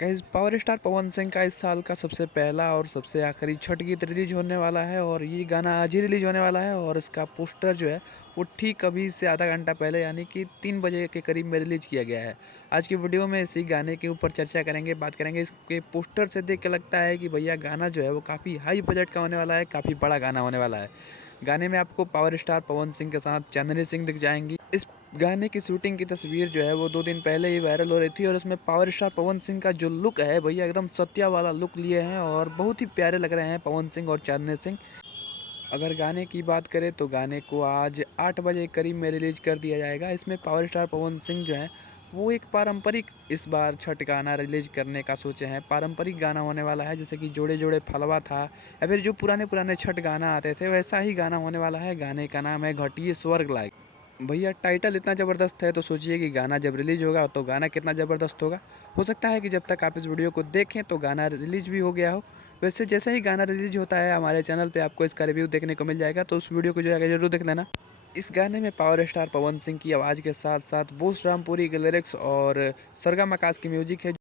Guys power star Pawan Singh का इस साल का सबसे पहला और सबसे आखिरी छठ गीत रिलीज होने वाला है और ये गाना आज ही रिलीज होने वाला है और इसका पोस्टर जो है वो ठीक अभी से आधा घंटा पहले यानी कि 3 बजे के करीब में रिलीज किया गया है। आज की वीडियो में इसी गाने के ऊपर चर्चा करेंगे, बात करेंगे। इसके पोस्टर से देख के लगता है कि भैया गाना जो है वो काफ़ी हाई बजट का होने वाला है, काफ़ी बड़ा गाना होने वाला है। गाने में आपको पावर स्टार पवन सिंह के साथ चांदनी सिंह दिख जाएंगी। इस गाने की शूटिंग की तस्वीर जो है वो 2 दिन पहले ही वायरल हो रही थी और इसमें पावर स्टार पवन सिंह का जो लुक है भैया एकदम सत्या वाला लुक लिए हैं और बहुत ही प्यारे लग रहे हैं पवन सिंह और चांदनी सिंह। अगर गाने की बात करें तो गाने को आज 8 बजे करीब में रिलीज कर दिया जाएगा। इसमें पावर स्टार पवन सिंह जो हैं वो एक पारंपरिक इस बार छठ गाना रिलीज करने का सोचे हैं। पारंपरिक गाना होने वाला है, जैसे कि जोड़े जोड़े फलवा था या फिर जो पुराने पुराने छठ गाना आते थे वैसा ही गाना होने वाला है। गाने का नाम है घटिया स्वर्ग लायक। भैया टाइटल इतना ज़बरदस्त है तो सोचिए कि गाना जब रिलीज होगा तो गाना कितना ज़बरदस्त होगा। हो सकता है कि जब तक आप इस वीडियो को देखें तो गाना रिलीज भी हो गया हो। वैसे जैसे ही गाना रिलीज होता है हमारे चैनल पे आपको इसका रिव्यू देखने को मिल जाएगा, तो उस वीडियो को जो है जरूर देख लेना। इस गाने में पावर स्टार पवन सिंह की आवाज़ के साथ साथ बोस रामपुरी के लिरिक्स और सरगम आकाश की म्यूजिक है।